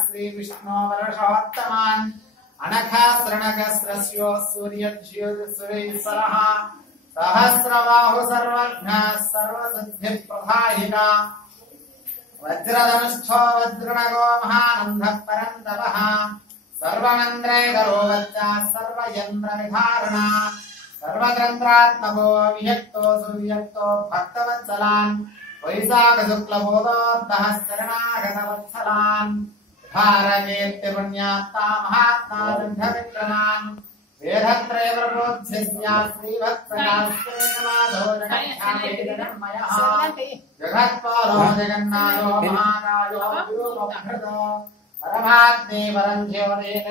श्री विष्णु वर्षोत्तमान् अनखास्रणकस्रस्यो सूर्यज्योतिषुरेश्वरः सहस्रबाहु सर्वज्ञः सर्वसिद्धिप्रदायिका वज्रधनुष्ठो वज्रणगो महानन्दः परन्तपः सर्वमन्त्रेकरो वच्चा सर्वयन्त्रविधारणा सर्वतन्त्रात्मको विहक्तो सुविहक्तो भक्तवत्सलान् वैशाखशुक्लबोधोद्धः शरणागतवत्सलान् भारकेत्यपुण्यात्ता महात्मा दण्डविक्रमान् वेदत्रय प्रबोध्यस्या श्रीवत्सकास्त्रेणमाधोजनख्यातिजनन्मयः जगत्पालो जगन्नाथो महाकायो गुरुमभृतो परमात्मे परं ज्योतिः